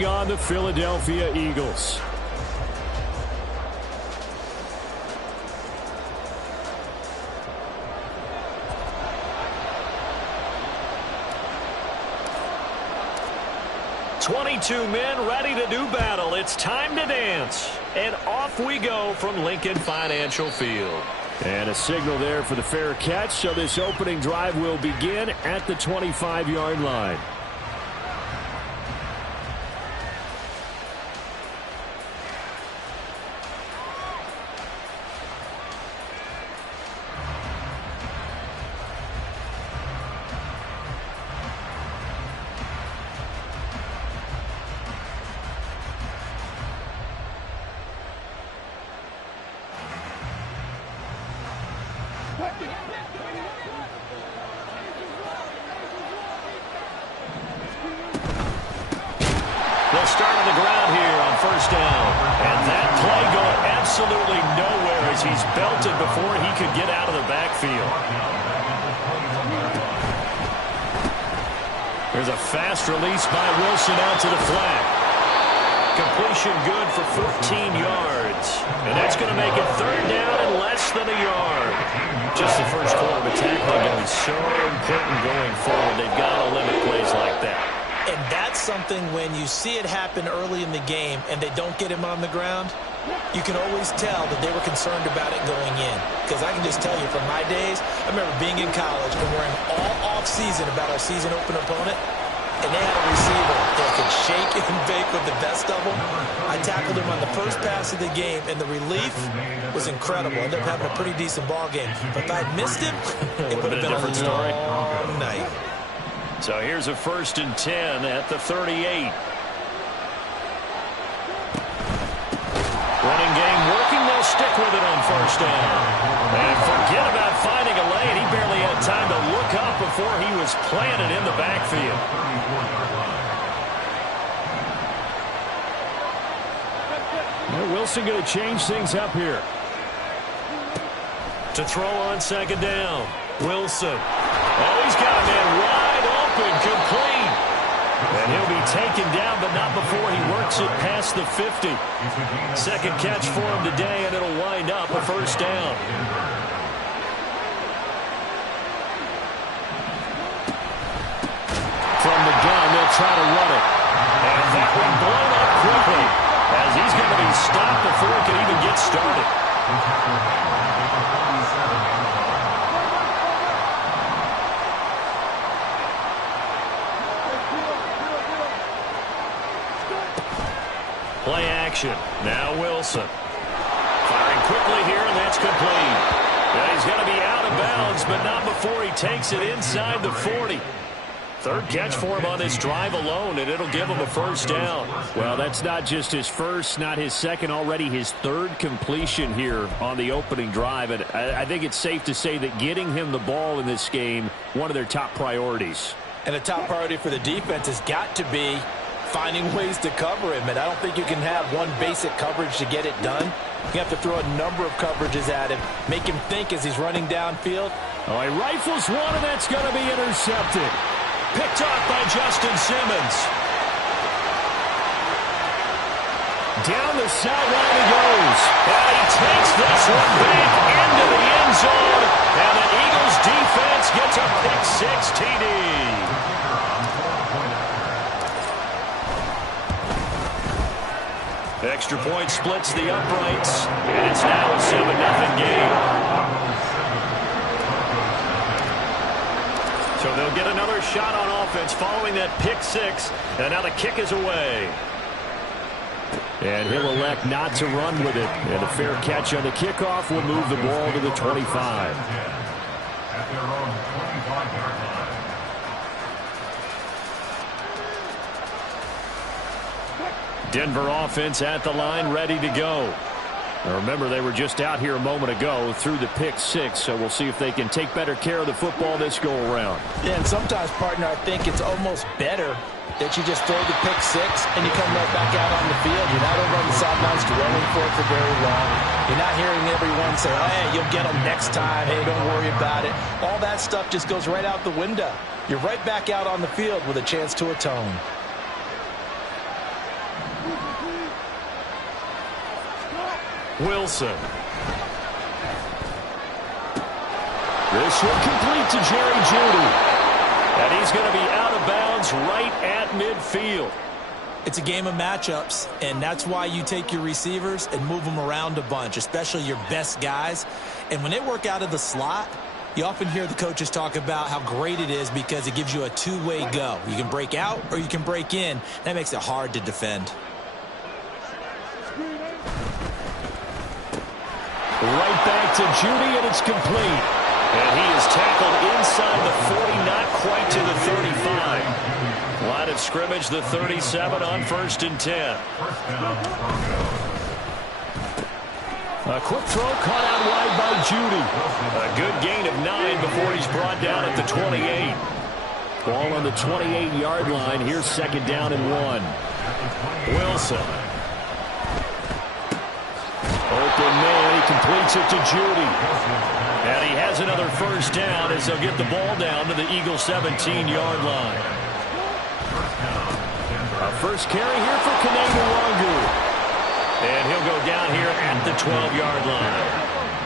taking on the Philadelphia Eagles. "22 men ready to do battle. It's time to dance." And off we go from Lincoln Financial Field. And a signal there for the fair catch, so this opening drive will begin at the 25-yard line. They'll start on the ground here on first down. And that play going absolutely nowhere as he's belted before he could get out of the backfield. There's a fast release by Wilson out to the flat. Completion good for 14 yards. And that's going to make it third down and less than a yard. Just the first quarter of attack going to be so important going forward. They've got to limit plays like that. And that's something when you see it happen early in the game and they don't get him on the ground, you can always tell that they were concerned about it going in. Because I can just tell you from my days, I remember being in college and worrying all off-season about our season open opponent. And they had a receiver that could shake and bake with the best of them. I tackled him on the first pass of the game, and the relief was incredible. I ended up having a pretty decent ball game. But if I'd missed him, it would have been a different story. Long night. So here's a 1st and 10 at the 38. Running game working. They'll stick with it on first down. And forget about finding a lane. He barely had time to look up before he was planted in the backfield. Well, Wilson going to change things up here. To throw on second down. Wilson. Oh, he's got a man wide open, complete. And he'll be taken down, but not before he works it past the 50. Second catch for him today, and it'll wind up a first down. From the gun, they'll try to run it. And that one blown up quickly, as he's going to be stopped before it can even get started. Play action. Now Wilson. Firing quickly here, and that's complete. Now he's going to be out of bounds, but not before he takes it inside the 40. Third catch for him on this drive alone, and it'll give him a first down. Well, that's not just his first, not his second, already his third completion here on the opening drive. And I think it's safe to say that getting him the ball in this game, one of their top priorities. And a top priority for the defense has got to be finding ways to cover him. And I don't think you can have one basic coverage to get it done. You have to throw a number of coverages at him, make him think as he's running downfield. Oh, he rifles one, and that's going to be intercepted. Picked off by Justin Simmons. Down the sideline he goes. And he takes this one back into the end zone. And the Eagles defense gets a pick-6 TD. Extra point splits the uprights. And it's now a 7-0 game. So they'll get another shot on offense following that pick-6. And now the kick is away. And he'll elect not to run with it. And a fair catch on the kickoff will move the ball to the 25. Denver offense at the line, ready to go. Now remember, they were just out here a moment ago through the pick-6, so we'll see if they can take better care of the football this go-around. Yeah, and sometimes, partner, I think it's almost better that you just throw the pick-6 and you come right back out on the field. You're not over on the sidelines dwelling for it for very long. You're not hearing everyone say, oh, hey, you'll get them next time. Hey, don't worry about it. All that stuff just goes right out the window. You're right back out on the field with a chance to atone. Wilson. This will complete to Jerry Jeudy. And he's going to be out of bounds right at midfield. It's a game of matchups, and that's why you take your receivers and move them around a bunch, especially your best guys. And when they work out of the slot, you often hear the coaches talk about how great it is because it gives you a two-way go. You can break out or you can break in. That makes it hard to defend. Right back to Jeudy, and it's complete. And he is tackled inside the 40, not quite to the 35. Line of scrimmage, the 37 on 1st and 10. A quick throw caught out wide by Jeudy. A good gain of 9 before he's brought down at the 28. Ball on the 28-yard line. Here's 2nd down and 1. Wilson. Open man, he completes it to Jeudy. And he has another 1st down as they'll get the ball down to the Eagles' 17-yard line. A first carry here for Kene Nwangwu. And he'll go down here at the 12-yard line.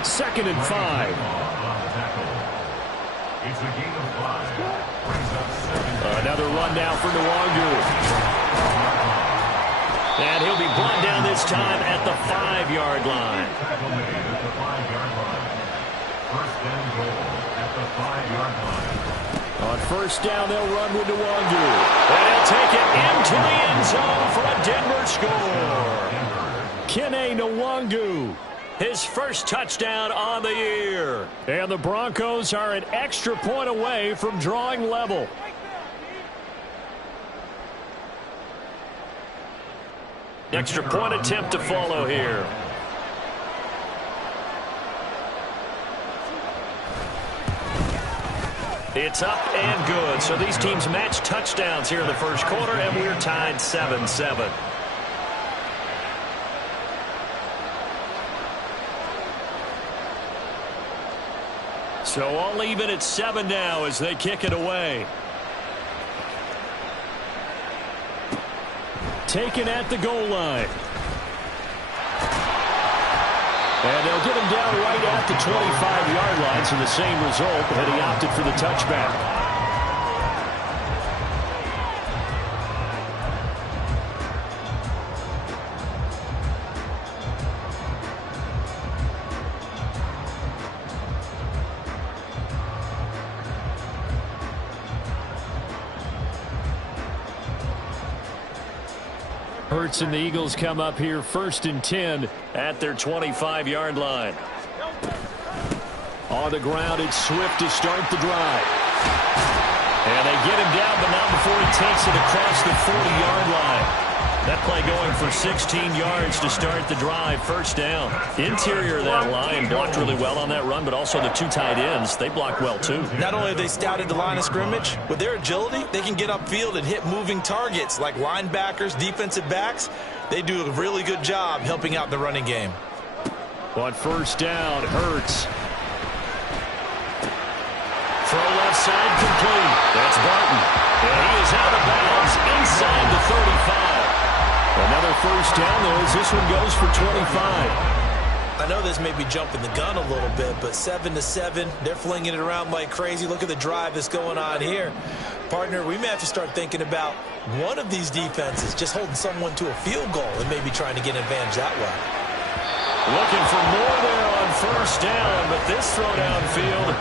2nd and 5. Another run now for Nwangwu. And he'll be brought down this time at the 5-yard line. On 1st down, they'll run with Nwangwu. And he'll take it into the end zone for a Denver score. Kene Nwangwu, his first touchdown on the year. And the Broncos are an extra point away from drawing level. Extra point attempt to follow here. It's up and good. So these teams match touchdowns here in the first quarter, and we're tied 7-7. So all even at 7 now as they kick it away. Taken at the goal line. And they'll get him down right at the 25-yard line, so the same result, but he opted for the touchback. Hurts and the Eagles come up here 1st and 10 at their 25-yard line. On the ground, it's Swift to start the drive. And they get him down, but not before he takes it across the 40-yard line. That play going for 16 yards to start the drive. 1st down. Interior of that line blocked really well on that run, but also the 2 tight ends, they blocked well too. Not only have they scouted the line of scrimmage, with their agility, they can get upfield and hit moving targets like linebackers, defensive backs. They do a really good job helping out the running game. On 1st down, Hurts. Throw left side complete. That's Barton. And he is out of bounds inside the 35. Another 1st down, though, as this one goes for 25. I know this may be jumping the gun a little bit, but 7-7, they're flinging it around like crazy. Look at the drive that's going on here. Partner, we may have to start thinking about one of these defenses just holding someone to a field goal and maybe trying to get an advantage that way. Looking for more there on 1st down, but this throw downfield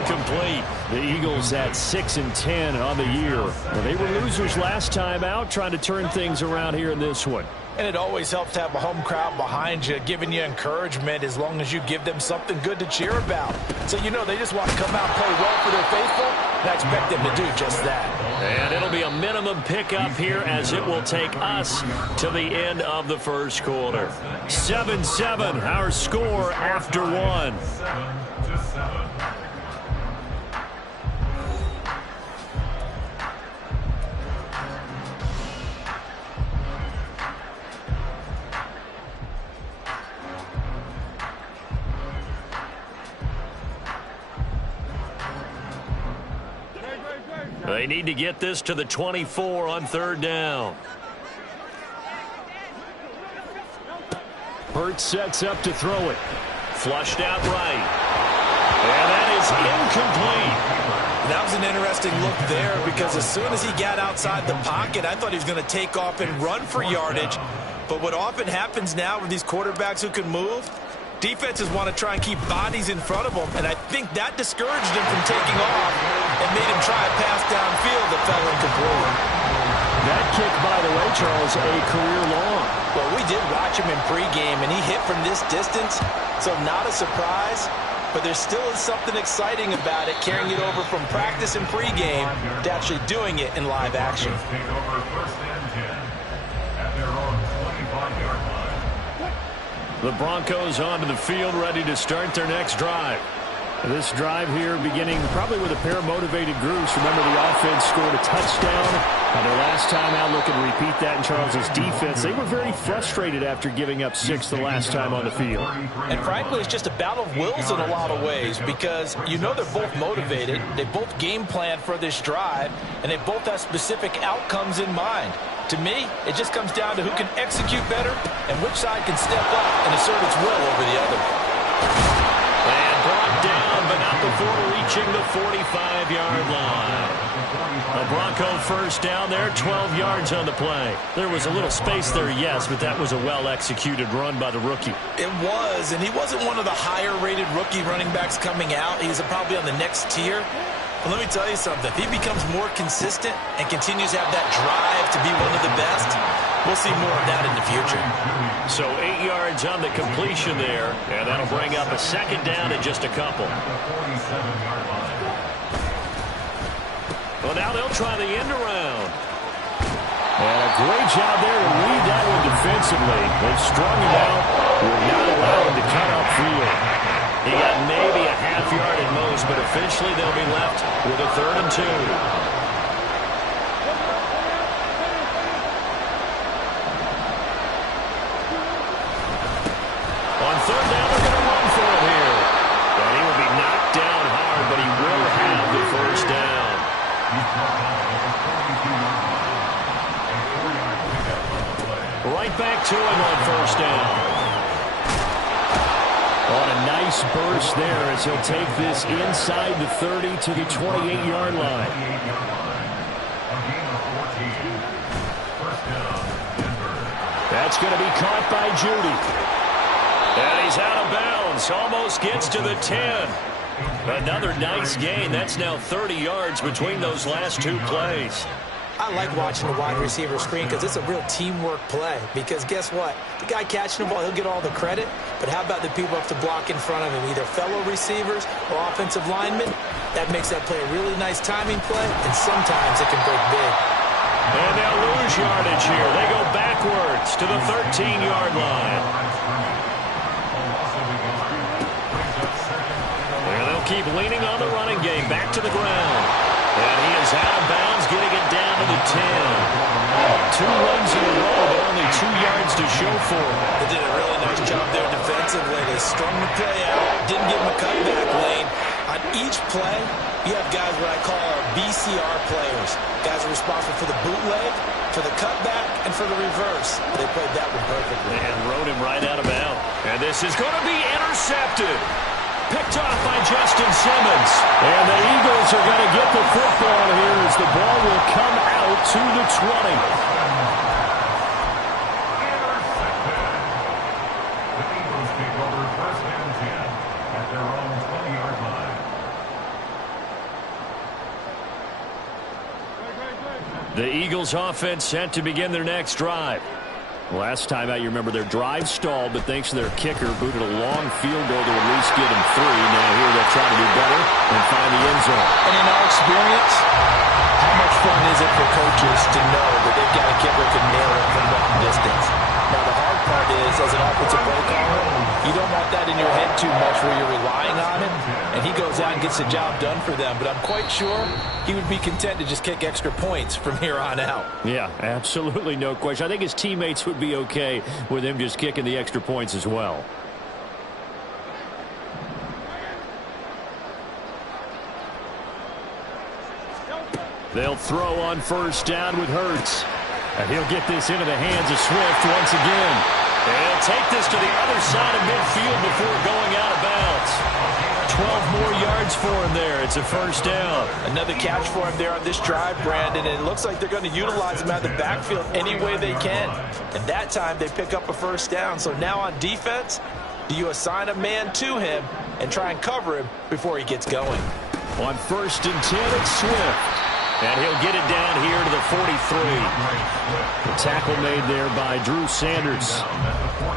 incomplete. The Eagles at 6-10 on the year. Well, they were losers last time out, trying to turn things around here in this one. And it always helps to have a home crowd behind you, giving you encouragement as long as you give them something good to cheer about. So you know they just want to come out and play well for their faithful, and I expect them to do just that. And it'll be a minimum pickup here as it will take us to the end of the first quarter. 7-7, our score after 1. They need to get this to the 24 on 3rd down. Hurts sets up to throw it. Flushed out right. And that is incomplete. That was an interesting look there because as soon as he got outside the pocket, I thought he was going to take off and run for yardage. But what often happens now with these quarterbacks who can move, defenses want to try and keep bodies in front of them, and I think that discouraged him from taking off and made him try a pass downfield that fell incomplete. That kick, by the way, Charles, a career long. Well, we did watch him in pregame, and he hit from this distance, so not a surprise. But there still is something exciting about it, carrying it over from practice and pregame to actually doing it in live action. The Broncos onto the field, ready to start their next drive. This drive here beginning probably with a pair of motivated groups. Remember, the offense scored a touchdown. Their last time out, looking to repeat that in Charles's defense. They were very frustrated after giving up 6 the last time on the field. And frankly, it's just a battle of wills in a lot of ways because you know they're both motivated. They both game plan for this drive, and they both have specific outcomes in mind. To me, it just comes down to who can execute better and which side can step up and assert its will over the other. And brought down, but not before reaching the 45-yard line. A Bronco first down there, 12 yards on the play. There was a little space there, yes, but that was a well-executed run by the rookie. It was, and he wasn't one of the higher-rated rookie running backs coming out. He's probably on the next tier. But let me tell you something. If he becomes more consistent and continues to have that drive to be one of the best, we'll see more of that in the future. So 8 yards on the completion there, and that'll bring up a second down in just a couple. Well, now they'll try the end around. And a great job there to read that one defensively. They've strung him out. Will not allow him to cut upfield. He got maybe a half yard at most, but officially they'll be left with a 3rd and 2. On 3rd down, they're going to run for it here. And he will be knocked down hard, but he will have the 1st down. Right back to him on 1st down. On a nice burst there as he'll take this inside the 30 to the 28-yard line. That's going to be caught by Judy. And he's out of bounds. Almost gets to the 10. Another nice gain. That's now 30 yards between those last 2 plays. I like watching the wide receiver screen because it's a real teamwork play. Because guess what? The guy catching the ball, he'll get all the credit. But how about the people who have to block in front of him, either fellow receivers or offensive linemen? That makes that play a really nice timing play, and sometimes it can break big. And they'll lose yardage here. They go backwards to the 13-yard line. And they'll keep leaning on the running game. Back to the ground. And he is out of bounds, getting it down to the 10. 2 runs in a row, but only 2 yards to show for him. They did a really nice job there defensively. They strung the play out, didn't give him a cutback lane. On each play, you have guys what I call our BCR players. Guys are responsible for the bootleg, for the cutback, and for the reverse. They played that one perfectly. And rode him right out of bounds. And this is going to be intercepted. Picked off by Justin Simmons. And the Eagles are going to get the football here as the ball will come out to the 20. The Eagles take over 1st and 10 at their own 20-yard line. The Eagles offense set to begin their next drive. Last time out, you remember their drive stalled, but thanks to their kicker, booted a long field goal to at least get them 3. Now here they'll try to do better and find the end zone. And in our experience, how much fun is it for coaches to know that they've got a kicker who can nail it from long distance? Now the hard part is, as an offensive play caller, you don't want that in your head too much where you're relying on him, and he goes out and gets the job done for them. But I'm quite sure he would be content to just kick extra points from here on out. Yeah, absolutely no question. I think his teammates would be okay with him just kicking the extra points as well. They'll throw on 1st down with Hurts. And he'll get this into the hands of Swift once again. They'll take this to the other side of midfield before going out of bounds. 12 more yards for him there. It's a first down. Another catch for him there on this drive, Brandon, and it looks like they're going to utilize him out of the backfield any way they can. And that time they pick up a first down. So now on defense, do you assign a man to him and try and cover him before he gets going? On 1st and 10, it's Swift. And he'll get it down here to the 43. The tackle made there by Drew Sanders.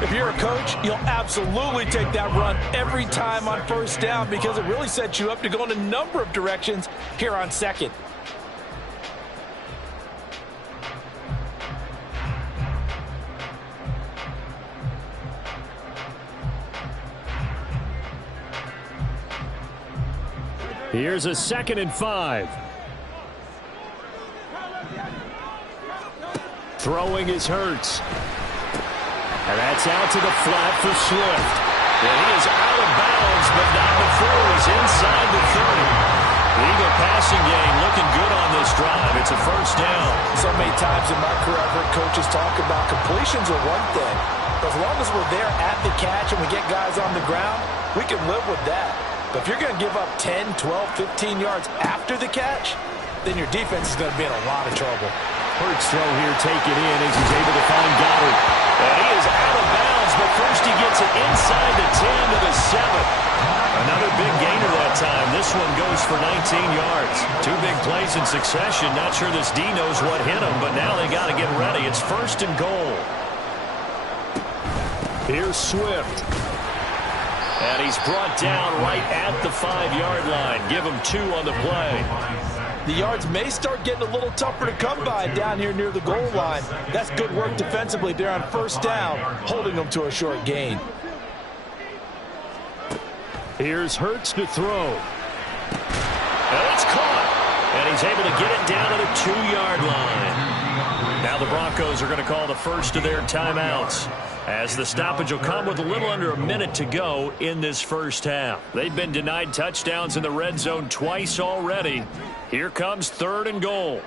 If you're a coach, you'll absolutely take that run every time on first down because it really sets you up to go in a number of directions here on 2nd. Here's a 2nd and 5. Throwing is Hurts. And that's out to the flat for Swift. And he is out of bounds, but not before he's inside the 30. The Eagle passing game looking good on this drive. It's a first down. So many times in my career I've heard coaches talk about completions are one thing. But as long as we're there at the catch and we get guys on the ground, we can live with that. But if you're going to give up 10, 12, 15 yards after the catch, then your defense is going to be in a lot of trouble. Hurts throw here, take it in as he's able to find Goddard. And he is out of bounds, but first he gets it inside the 10 to the 7. Another big gainer that time. This one goes for 19 yards. 2 big plays in succession. Not sure this D knows what hit him, but now they got to get ready. It's 1st and goal. Here's Swift. And he's brought down right at the 5-yard line. Give him 2 on the play. The yards may start getting a little tougher to come by down here near the goal line. That's good work defensively there on first down, holding them to a short gain. Here's Hurts to throw. And it's caught. And he's able to get it down to the 2-yard line. Now the Broncos are going to call the first of their timeouts, as the stoppage will come with a little under a minute to go in this first half. They've been denied touchdowns in the red zone twice already. Here comes 3rd and goal.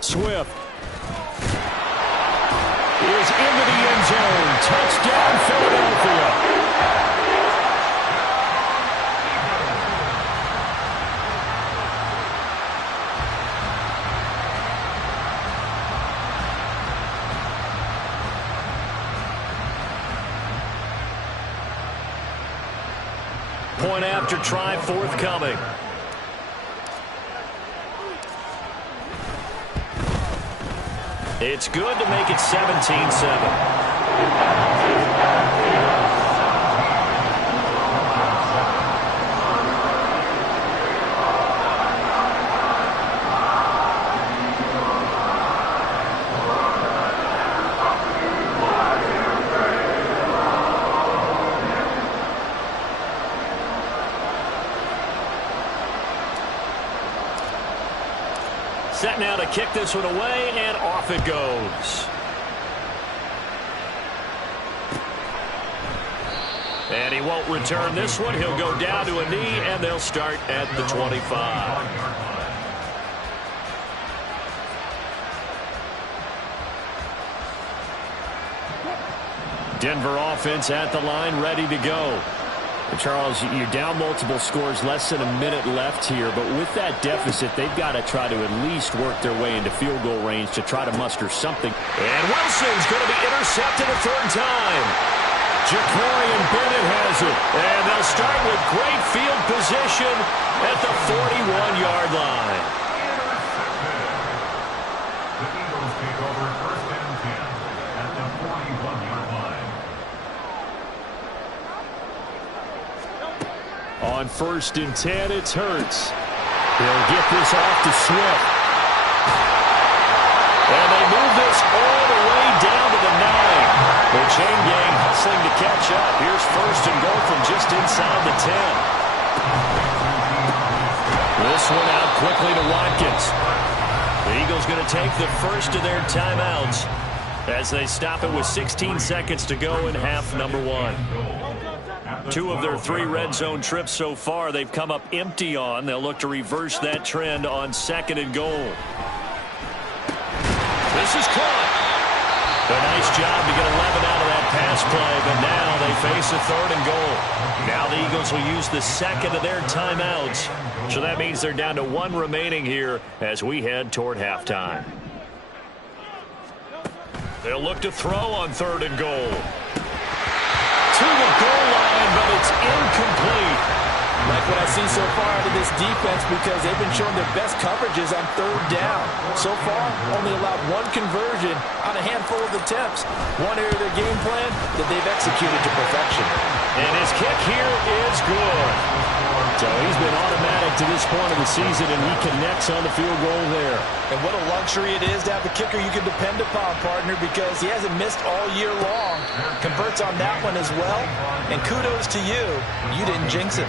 Swift is into the end zone. Touchdown, Philadelphia. Point after try forthcoming. It's good to make it 17-7. Set now to kick this one away, and off it goes. And he won't return this one. He'll go down to a knee, and they'll start at the 25. Denver offense at the line, ready to go. And Charles, you're down multiple scores, less than a minute left here, but with that deficit, they've got to try to at least work their way into field goal range to try to muster something. And Wilson's going to be intercepted a 3rd time. Jacorian Bennett has it, and they'll start with great field position at the 41-yard line. The Eagles take over 1st and 10 at the 41-yard line. On 1st and 10, it's Hurts. He'll get this off to Swift. And they move this all the way down to the 9. The chain gang hustling to catch up. Here's 1st and goal from just inside the 10. This one out quickly to Watkins. The Eagles going to take the first of their timeouts as they stop it with 16 seconds to go in half number 1. 2 of their 3 red zone trips so far, they've come up empty on. They'll look to reverse that trend on 2nd and goal. This is caught. A nice job to get 11 out of that pass play, but now they face a 3rd and goal. Now the Eagles will use the 2nd of their timeouts. So that means they're down to 1 remaining here as we head toward halftime. They'll look to throw on 3rd and goal. To the goal line, but it's incomplete. Like what I've seen so far out of this defense, because they've been showing their best coverages on 3rd down. So far, only allowed 1 conversion on a handful of attempts. One area of their game plan that they've executed to perfection. And his kick here is good. So he's been automatic to this point of the season, and he connects on the field goal there. And what a luxury it is to have a kicker you can depend upon, partner, because he hasn't missed all year long. Converts on that one as well. And kudos to you. You didn't jinx it.